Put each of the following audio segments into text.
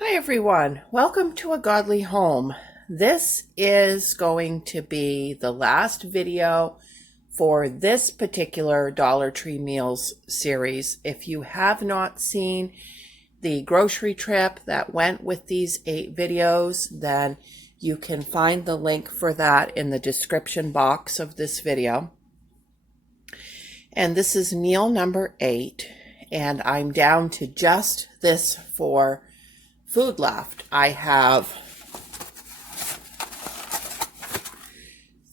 Hi everyone, welcome to A Godly Home. This is going to be the last video for this particular Dollar Tree Meals series. If you have not seen the grocery trip that went with these 8 videos, then you can find the link for that in the description box of this video. And this is meal number 8, and I'm down to just this for food left. I have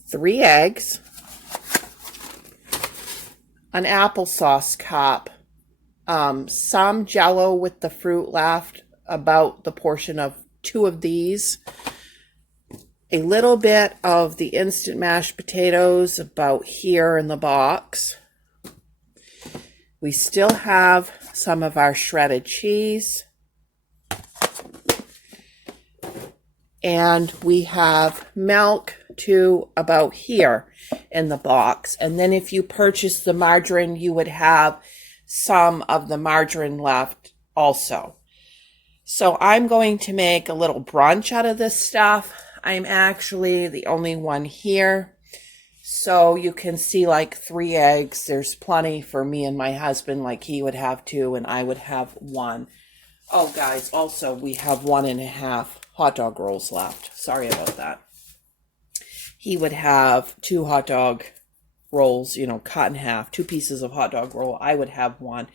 3 eggs, an applesauce cup, some Jell-O with the fruit left, about the portion of 2 of these, a little bit of the instant mashed potatoes about here in the box. We still have some of our shredded cheese. And we have milk to about here in the box. And then if you purchase the margarine, you would have some of the margarine left also. So I'm going to make a little brunch out of this stuff. I'm actually the only one here. So you can see like 3 eggs. There's plenty for me and my husband, like he would have 2 and I would have 1. Oh guys, also we have 1.5 hot dog rolls left. Sorry about that. He would have 2 hot dog rolls, cut in half, 2 pieces of hot dog roll. I would have 1.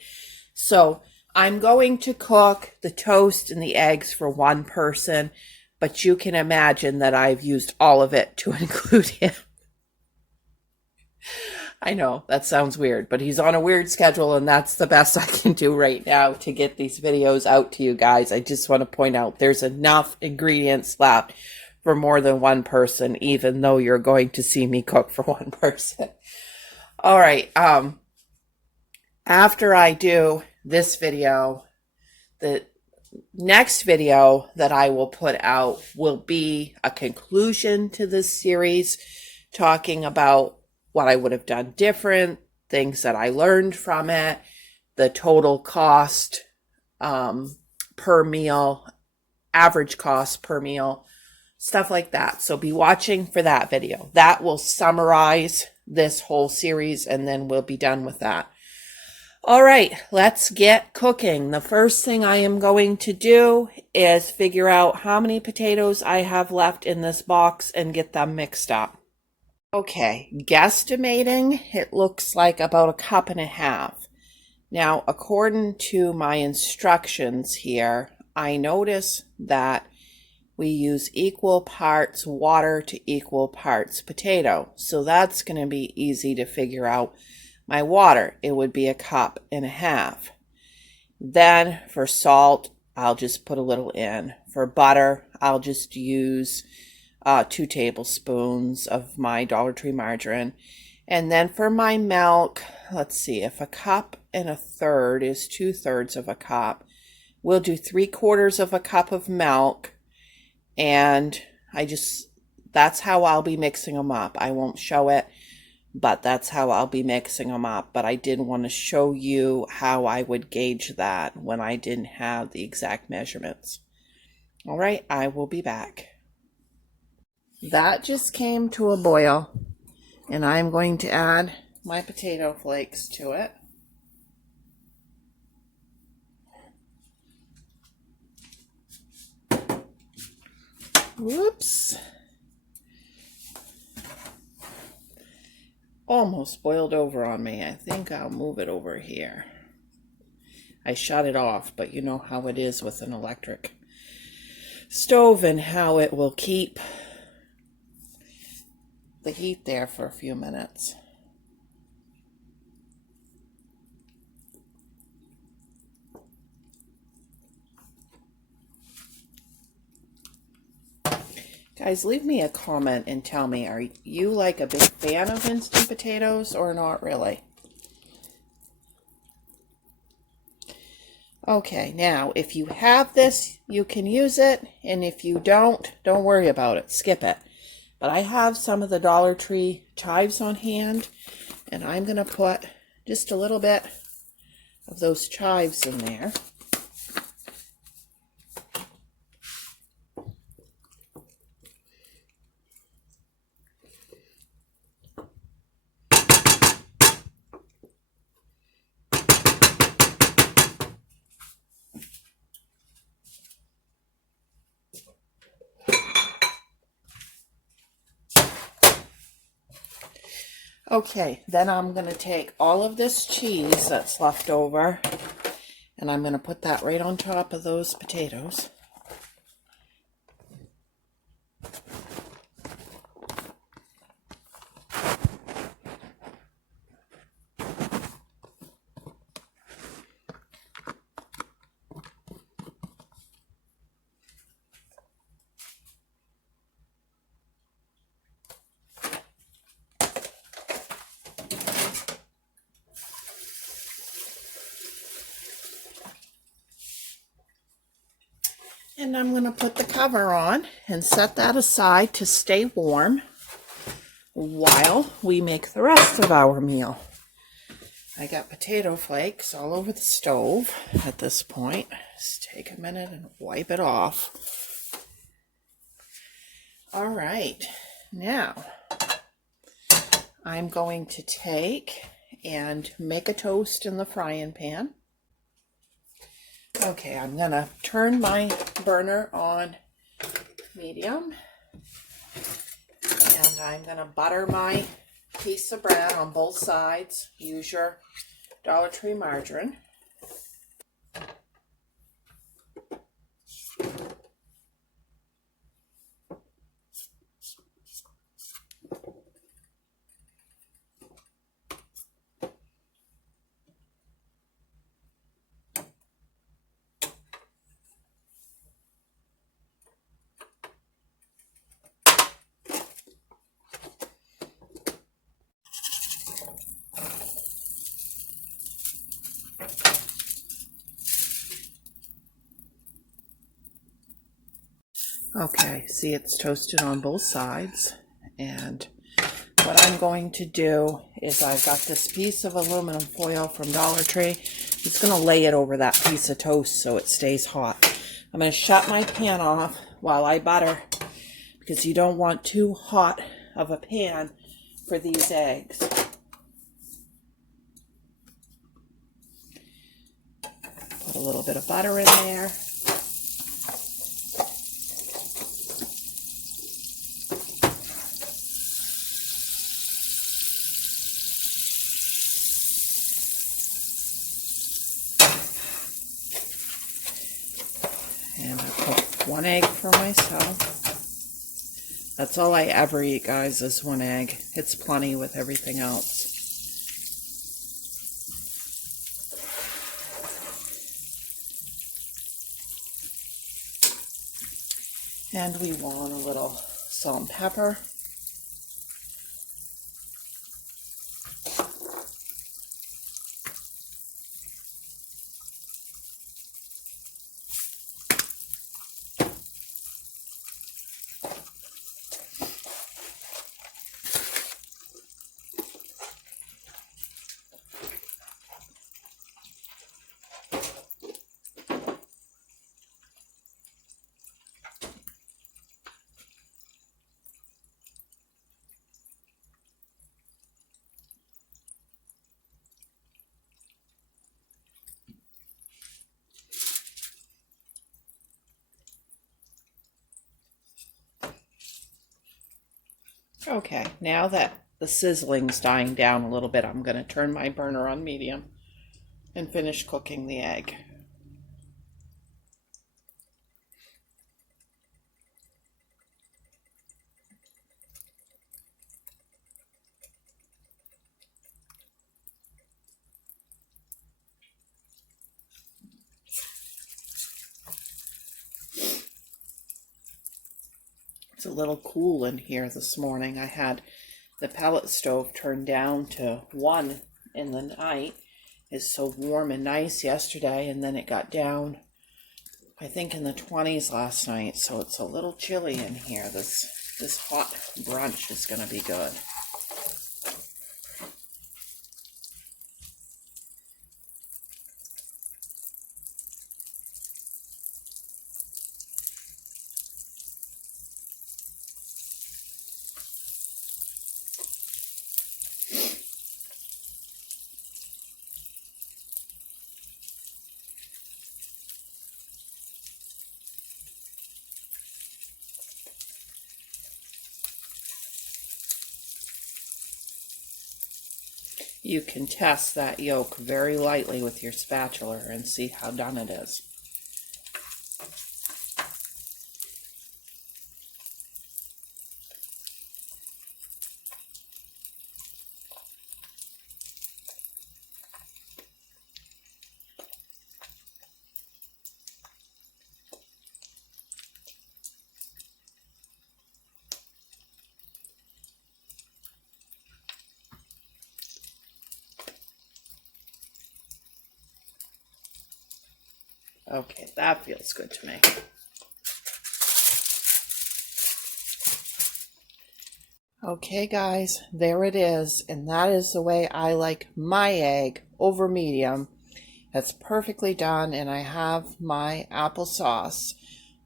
So I'm going to cook the toast and the eggs for 1 person, but you can imagine that I've used all of it to include him. I know that sounds weird, but he's on a weird schedule and that's the best I can do right now to get these videos out to you guys. I just want to point out there's enough ingredients left for more than 1 person, even though you're going to see me cook for 1 person. All right. After I do this video, the next video that I will put out will be a conclusion to this series, talking about what I would have done different, things that I learned from it, the total cost per meal, average cost per meal, stuff like that. So be watching for that video. That will summarize this whole series and then we'll be done with that. All right, let's get cooking. The first thing I am going to do is figure out how many potatoes I have left in this box and get them mixed up. Okay, guesstimating, it looks like about 1.5 cups. Now, according to my instructions here, I notice that we use equal parts water to equal parts potato. So that's going to be easy to figure out my water. It would be 1.5 cups. Then for salt, I'll just put a little in. For butter, I'll just use 2 tablespoons of my Dollar Tree margarine. And then for my milk, let's see, if 1 1/3 cups is 2/3 of a cup, we'll do 3/4 cup of milk. And that's how I'll be mixing them up. I won't show it, but that's how I'll be mixing them up. But I did want to show you how I would gauge that when I didn't have the exact measurements. All right, I will be back. That just came to a boil, and I'm going to add my potato flakes to it. Whoops. Almost boiled over on me. I think I'll move it over here. I shut it off, but you know how it is with an electric stove and how it will keep the heat there for a few minutes. Guys, leave me a comment and tell me, are you like a big fan of instant potatoes or not really? Okay, now if you have this, you can use it, and if you don't worry about it, skip it. But I have some of the Dollar Tree chives on hand, and I'm going to put just a little bit of those chives in there. Okay, then I'm going to take all of this cheese that's left over and I'm going to put that right on top of those potatoes. And I'm going to put the cover on and set that aside to stay warm while we make the rest of our meal. I got potato flakes all over the stove at this point. Just take a minute and wipe it off. All right, now I'm going to take and make a toast in the frying pan. Okay, I'm gonna turn my burner on medium and I'm gonna butter my piece of bread on both sides. Use your Dollar Tree margarine. Okay, see it's toasted on both sides, and what I'm going to do is I've got this piece of aluminum foil from Dollar Tree. It's going to lay it over that piece of toast so it stays hot. I'm going to shut my pan off while I butter because you don't want too hot of a pan for these eggs. Put a little bit of butter in there. And I put one egg for myself. That's all I ever eat, guys, is one egg. It's plenty with everything else. And we want a little salt and pepper. Okay, now that the sizzling's dying down a little bit, I'm going to turn my burner on medium and finish cooking the egg. It's a little cool in here this morning. I had the pellet stove turned down to 1 in the night. It's so warm and nice yesterday, and then it got down, I think, in the 20s last night, so it's a little chilly in here. This hot brunch is going to be good. You can test that yolk very lightly with your spatula and see how done it is. Okay, that feels good to me. Okay, guys, there it is. And that is the way I like my egg, over medium. That's perfectly done, and I have my applesauce.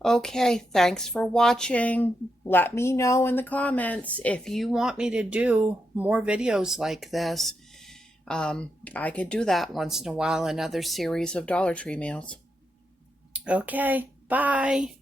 Okay, thanks for watching. Let me know in the comments if you want me to do more videos like this. I could do that once in a while, another series of Dollar Tree meals. Okay, bye.